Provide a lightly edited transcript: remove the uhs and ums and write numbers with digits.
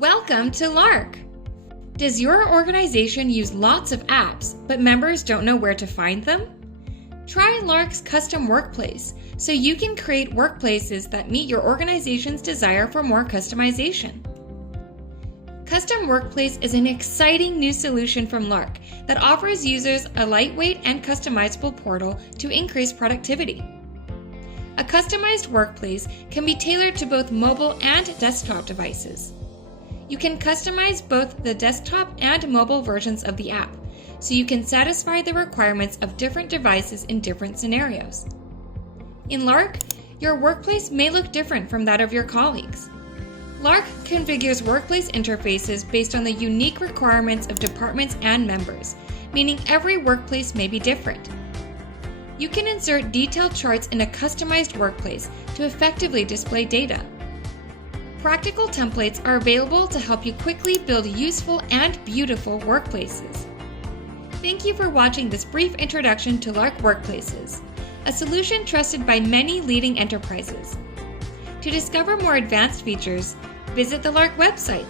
Welcome to Lark! Does your organization use lots of apps, but members don't know where to find them? Try Lark's Custom Workplace so you can create workplaces that meet your organization's desire for more customization. Custom Workplace is an exciting new solution from Lark that offers users a lightweight and customizable portal to increase productivity. A customized workplace can be tailored to both mobile and desktop devices. You can customize both the desktop and mobile versions of the app, so you can satisfy the requirements of different devices in different scenarios. In Lark, your workplace may look different from that of your colleagues. Lark configures workplace interfaces based on the unique requirements of departments and members, meaning every workplace may be different. You can insert detailed charts in a customized workplace to effectively display data. Practical templates are available to help you quickly build useful and beautiful workplaces. Thank you for watching this brief introduction to Lark Workplaces, a solution trusted by many leading enterprises. To discover more advanced features, visit the Lark website